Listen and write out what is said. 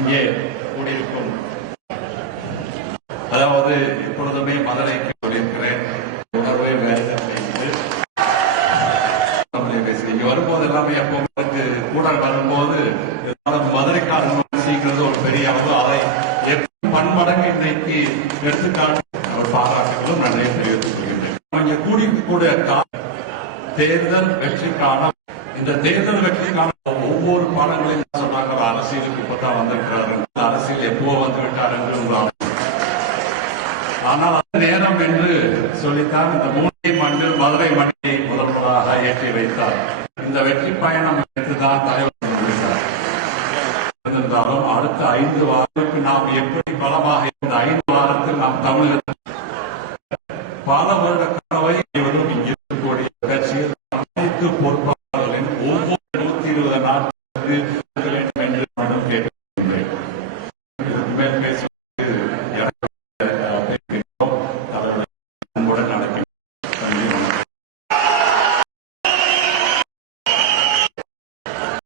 இங்கே கூடியிருக்கும், அதாவது இப்பொழுதுமே மதுரைக்கு சொல்லியிருக்கிறேன், உணர்வை வேலை செய்து இங்க வரும்போது எல்லாமே எப்போ கூட வரும்போது மதுரைக்காரங்க சீக்கிரம் ஒரு பெரிய அளவு அதை பன்மடங்கு இன்னைக்கு எடுத்துக்காட்டு பாராட்டுகளும் நன்றியை தெரிவித்துக் கொள்கின்றேன். இங்க கூடிய தேர்தல் வெற்றிக்கான இந்த தேர்தல் வெற்றிக்கான ஒவ்வொரு பாடங்களையும் சொன்னாங்க. அரசியலுக்கு இப்பதான் வந்திருக்கிறாரு, அரசியல் எப்போ வந்துவிட்டார் என்று, ஆனால் அந்த நேரம் என்று சொல்லித்தான் இந்த மூணை மண்ணில் மதுரை மண்ணியை முதல்வராக ஏற்றி வைத்தார். இந்த வெற்றி பயணம் என்றுதான் தலைவர் இருந்தாலும் அடுத்த 5 வாரத்துக்கு நாம் எப்படி பலமாக இந்த 5 வாரத்தில் நாம் தமிழகத்தில் பல வருட கனவை இங்கே இருக்கக்கூடிய கட்சியில் அனைத்து பொறுப்பாளர்களின் ஒவ்வொரு 120 நாட்களுக்கு என்று கேட்டுக்கொண்டேன். பேச